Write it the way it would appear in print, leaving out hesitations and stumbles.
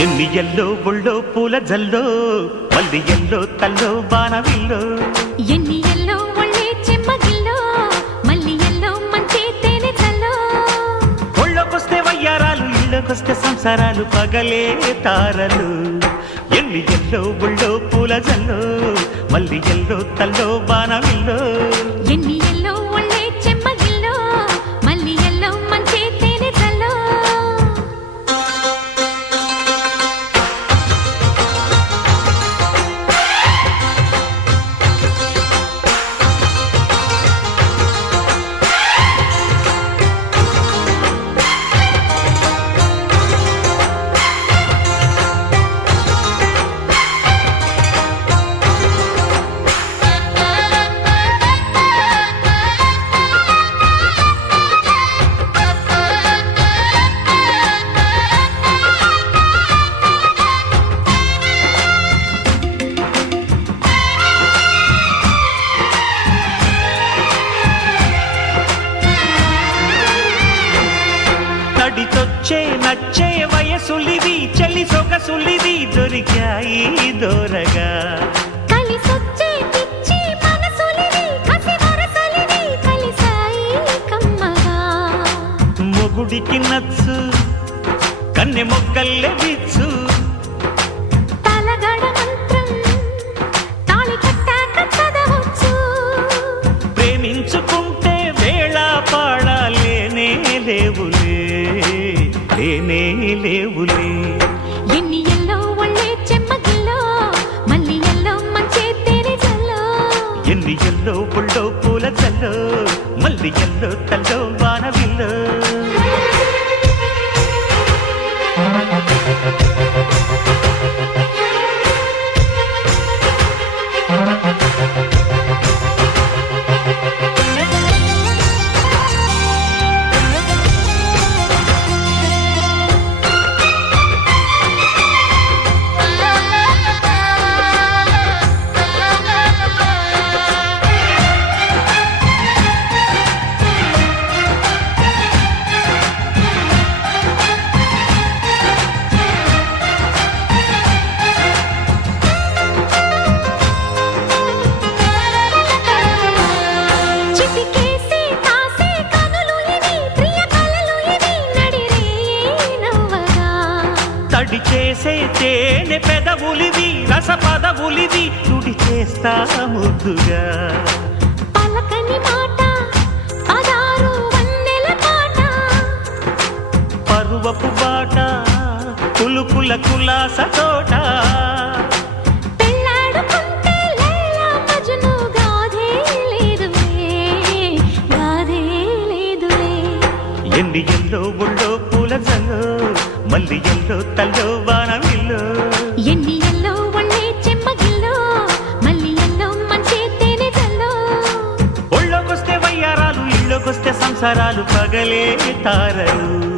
ఎన్ని ఎల్లో ఒళ్ళో పూల జల్లో మల్లి ఎల్లో తల్లో బాణవిల్లో ఎన్ని ఎల్లో ఒళ్ళే చెమ్మగిల్లో మల్లి ఎల్లో మంచి తేనె చల్లో ఒళ్ళోకొస్తే వయ్యారాలు ఇళ్ళకొస్తే సంసారాలు పగలే తారలు ఎన్ని ఎల్లో ఒళ్ళో పూల జల్లో మల్లి ఎల్లో తల్లో బాణవిల్లో ఎన్ని ఎల్లో ఒళ్ళే చెమ్మగిల్లో మల్లి ఎల్లో మంచి తేనె చల్లో తడితొచ్చే నచ్చే వయసులిది చలి సొగసులిది దొరికాయి దోరగా కలిసొచ్చే పిచ్చి మనసులిది కసి వరసలిది కలిసాయి కమ్మగా మొగుడికి నచ్చు కన్నె మొగ్గల్లె బిచ్చు తలగడ మంత్రం తాళి కట్టాక చదవచ్చు ప్రేమించుకుంటే వేళ పాడాలేనే లేవులే లేనే లేవులే ఎన్ని ఎల్లో ఒళ్ళే చెమ్మగిల్లో మల్లి ఎల్లో మంచి తేనె చల్లో ఎన్ని ఎల్లో పుల్లో పూల చల్లో మల్లి ఎల్లో తల్లో వానవిల్లో చిటికేసి కాసే కనులు ఇవి ప్రియ కలలు ఇవి నడిరే నవ్వగా తడి చేసే తేనె పెదవులివి రస పదవులివి తుడి చేస్తా ముద్దుగా పలకని మాట పదారు వన్నెల పాట పరువపు బాట కులుకుల కులాస తోట పెళ్ళాడుకుంటే లైలా మజ్ను గాథే లేదులే గాథే లేదులే ఎన్ని ఎల్లో ఒళ్ళో పూల జల్లో మల్లి ఎల్లో తల్లో వానవిల్లో ఎన్ని ఎల్లో ఒళ్ళే చెమ్మగిల్లో మల్లి ఎల్లో మంచి తేనె చల్లో ఒళ్ళోకొస్తే వయ్యారాలు ఇళ్ళోకొస్తే సంసారాలు పగలే తారలు